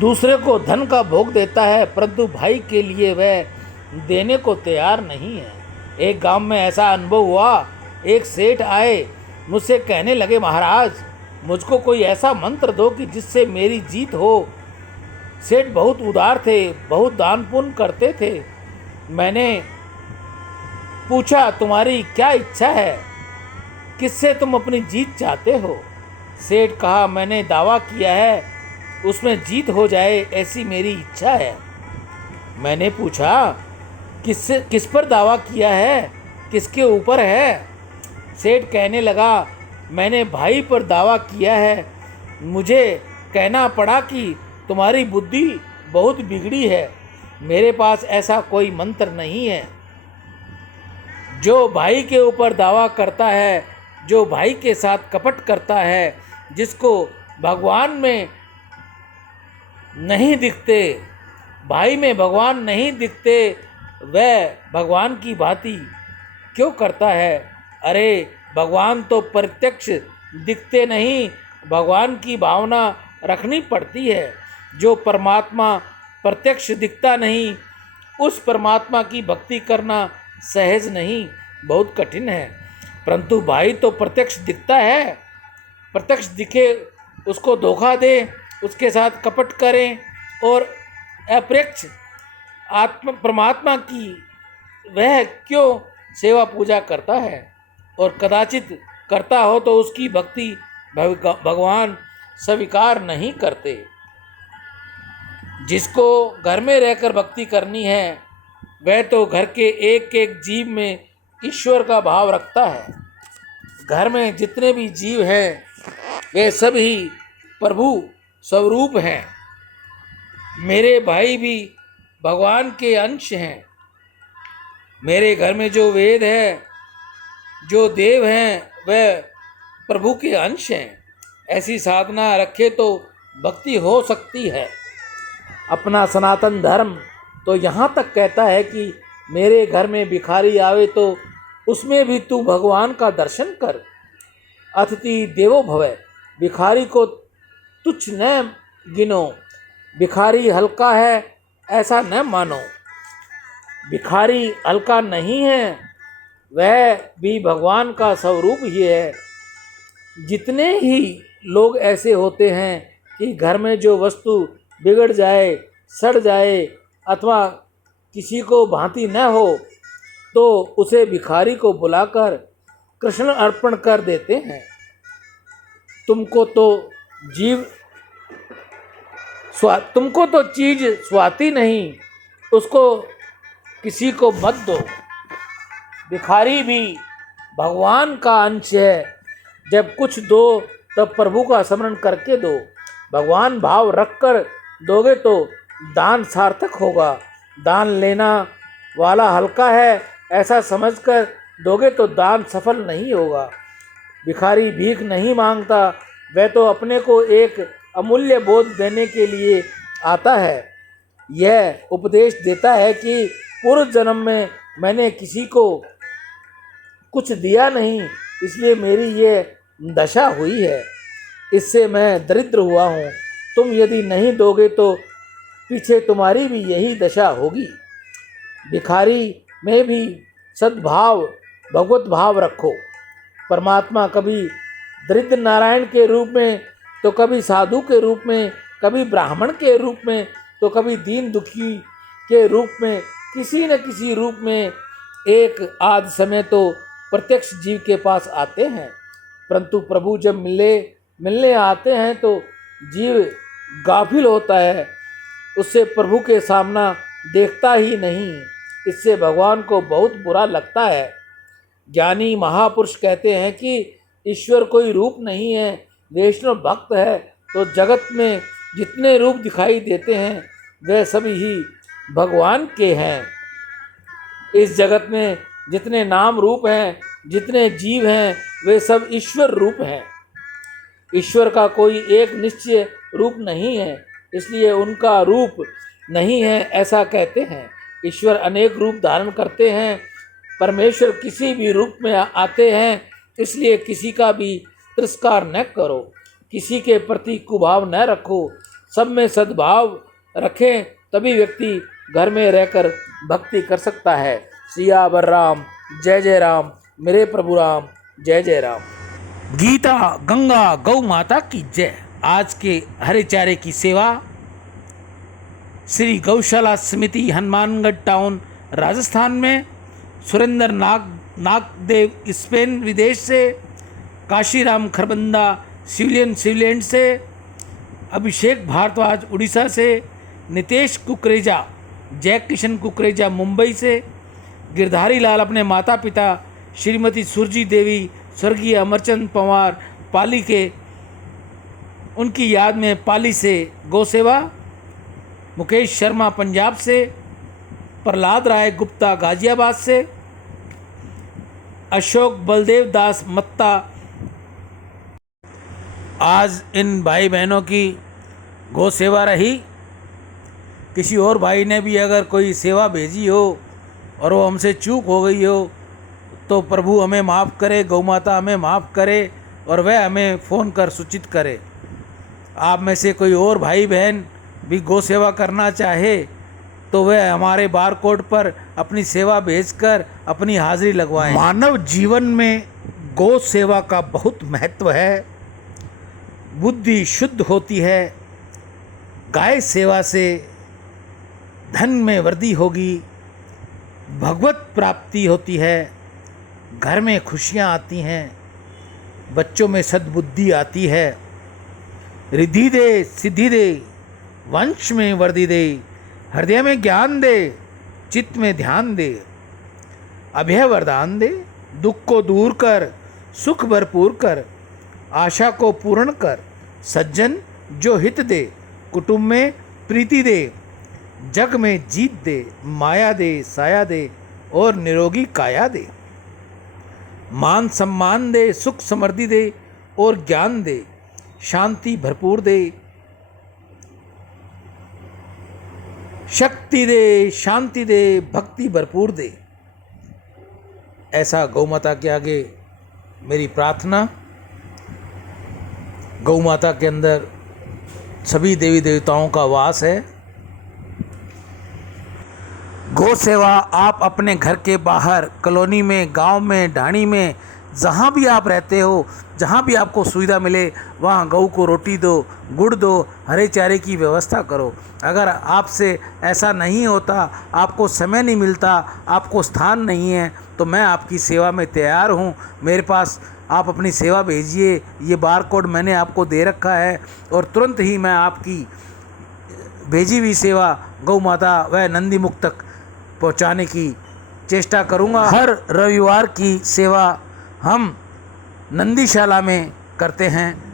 दूसरे को धन का भोग देता है, परंतु भाई के लिए वह देने को तैयार नहीं है। एक गांव में ऐसा अनुभव हुआ। एक सेठ आए, मुझसे कहने लगे, महाराज, मुझको कोई ऐसा मंत्र दो कि जिससे मेरी जीत हो। सेठ बहुत उदार थे, बहुत दान पुण्य करते थे। मैंने पूछा, तुम्हारी क्या इच्छा है, किससे तुम अपनी जीत चाहते हो? सेठ कहा, मैंने दावा किया है, उसमें जीत हो जाए ऐसी मेरी इच्छा है। मैंने पूछा, किस पर दावा किया है, किसके ऊपर है? सेठ कहने लगा, मैंने भाई पर दावा किया है। मुझे कहना पड़ा कि तुम्हारी बुद्धि बहुत बिगड़ी है, मेरे पास ऐसा कोई मंत्र नहीं है। जो भाई के ऊपर दावा करता है, जो भाई के साथ कपट करता है, जिसको भगवान में नहीं दिखते, भाई में भगवान नहीं दिखते, वह भगवान की भांति क्यों करता है? अरे, भगवान तो प्रत्यक्ष दिखते नहीं, भगवान की भावना रखनी पड़ती है। जो परमात्मा प्रत्यक्ष दिखता नहीं, उस परमात्मा की भक्ति करना सहज नहीं, बहुत कठिन है। परंतु भाई तो प्रत्यक्ष दिखता है, प्रत्यक्ष दिखे उसको धोखा दे, उसके साथ कपट करें और अप्रत्यक्ष आत्म परमात्मा की वह क्यों सेवा पूजा करता है? और कदाचित करता हो तो उसकी भक्ति भगवान स्वीकार नहीं करते। जिसको घर में रहकर भक्ति करनी है, वह तो घर के एक एक जीव में ईश्वर का भाव रखता है। घर में जितने भी जीव हैं, वे सभी प्रभु स्वरूप हैं। मेरे भाई भी भगवान के अंश हैं। मेरे घर में जो वेद है, जो देव हैं, वह प्रभु के अंश हैं। ऐसी साधना रखे तो भक्ति हो सकती है। अपना सनातन धर्म तो यहाँ तक कहता है कि मेरे घर में भिखारी आवे तो उसमें भी तू भगवान का दर्शन कर। अतिथि देवो भव, भिखारी को तुच्छ न गिनो, भिखारी हल्का है ऐसा न मानो। भिखारी हल्का नहीं है, वह भी भगवान का स्वरूप ही है। जितने ही लोग ऐसे होते हैं कि घर में जो वस्तु बिगड़ जाए, सड़ जाए अथवा किसी को भांति न हो, तो उसे भिखारी को बुलाकर कृष्ण अर्पण कर देते हैं। तुमको तो चीज स्वाती नहीं, उसको किसी को मत दो। भिखारी भी भगवान का अंश है। जब कुछ दो तब प्रभु का स्मरण करके दो। भगवान भाव रखकर दोगे तो दान सार्थक होगा। दान लेना वाला हल्का है ऐसा समझकर दोगे तो दान सफल नहीं होगा। भिखारी भीख नहीं मांगता, वह तो अपने को एक अमूल्य बोध देने के लिए आता है। यह उपदेश देता है कि पूर्व जन्म में मैंने किसी को कुछ दिया नहीं, इसलिए मेरी ये दशा हुई है। इससे मैं दरिद्र हुआ हूँ। तुम यदि नहीं दोगे तो पीछे तुम्हारी भी यही दशा होगी। भिखारी में भी सद्भाव, भगवत भाव रखो। परमात्मा कभी दरिद्र नारायण के रूप में, तो कभी साधु के रूप में, कभी ब्राह्मण के रूप में, तो कभी दीन दुखी के रूप में, किसी न किसी रूप में एक आध समय तो प्रत्यक्ष जीव के पास आते हैं। परंतु प्रभु जब मिलने आते हैं तो जीव गाफिल होता है, उससे प्रभु के सामना देखता ही नहीं। इससे भगवान को बहुत बुरा लगता है। ज्ञानी महापुरुष कहते हैं कि ईश्वर कोई रूप नहीं है, वैष्णव भक्त है तो जगत में जितने रूप दिखाई देते हैं वे सभी ही भगवान के हैं। इस जगत में जितने नाम रूप हैं, जितने जीव हैं, वे सब ईश्वर रूप हैं। ईश्वर का कोई एक निश्चय रूप नहीं है, इसलिए उनका रूप नहीं है ऐसा कहते हैं। ईश्वर अनेक रूप धारण करते हैं। परमेश्वर किसी भी रूप में आते हैं, इसलिए किसी का भी तिरस्कार न करो, किसी के प्रति कुभाव न रखो। सब में सद्भाव रखें, तभी व्यक्ति घर में रहकर भक्ति कर सकता है। सियावर राम, जय जय राम, मेरे प्रभु राम, जय जय राम। गीता गंगा गौ माता की जय। आज के हरे चारे की सेवा श्री गौशाला समिति, हनुमानगढ़ टाउन, राजस्थान में। सुरेंद्र नागदेव स्पेन विदेश से, काशीराम खरबंदा सिविलियन से, अभिषेक भारद्वाज उड़ीसा से, नितेश कुकरेजा, जय किशन कुकरेजा मुंबई से, गिरधारी लाल अपने माता पिता श्रीमती सुरजी देवी स्वर्गीय अमरचंद पंवार पाली के, उनकी याद में पाली से गौ सेवा, मुकेश शर्मा पंजाब से, प्रहलाद राय गुप्ता गाजियाबाद से, अशोक बलदेव दास मत्ता। आज इन भाई बहनों की गौ सेवा रही। किसी और भाई ने भी अगर कोई सेवा भेजी हो और वो हमसे चूक हो गई हो तो प्रभु हमें माफ़ करे, गौ माता हमें माफ़ करे और वह हमें फ़ोन कर सूचित करे। आप में से कोई और भाई बहन भी गौ सेवा करना चाहे तो वह हमारे बारकोड पर अपनी सेवा भेजकर अपनी हाजिरी लगवाएं। मानव जीवन में गौ सेवा का बहुत महत्व है। बुद्धि शुद्ध होती है। गाय सेवा से धन में वृद्धि होगी, भगवत प्राप्ति होती है, घर में खुशियाँ आती हैं, बच्चों में सद्बुद्धि आती है। रिद्धि दे, सिद्धि दे, वंश में वृद्धि दे, हृदय में ज्ञान दे, चित्त में ध्यान दे, अभय वरदान दे, दुख को दूर कर, सुख भरपूर कर, आशा को पूर्ण कर, सज्जन जो हित दे, कुटुंब में प्रीति दे, जग में जीत दे, माया दे, साया दे और निरोगी काया दे, मान सम्मान दे, सुख समृद्धि दे और ज्ञान दे, शांति भरपूर दे, शक्ति दे, शांति दे, भक्ति भरपूर दे। ऐसा गौ माता के आगे मेरी प्रार्थना। गौ माता के अंदर सभी देवी देवताओं का वास है। गौ सेवा आप अपने घर के बाहर, कॉलोनी में, गांव में, ढाणी में, जहाँ भी आप रहते हो, जहाँ भी आपको सुविधा मिले वहाँ गऊ को रोटी दो, गुड़ दो, हरे चारे की व्यवस्था करो। अगर आपसे ऐसा नहीं होता, आपको समय नहीं मिलता, आपको स्थान नहीं है, तो मैं आपकी सेवा में तैयार हूँ। मेरे पास आप अपनी सेवा भेजिए। ये बारकोड मैंने आपको दे रखा है और तुरंत ही मैं आपकी भेजी हुई सेवा गौ माता व नंदी मुख तक पहुँचाने की चेष्टा करूँगा। हर रविवार की सेवा हम नंदीशाला में करते हैं।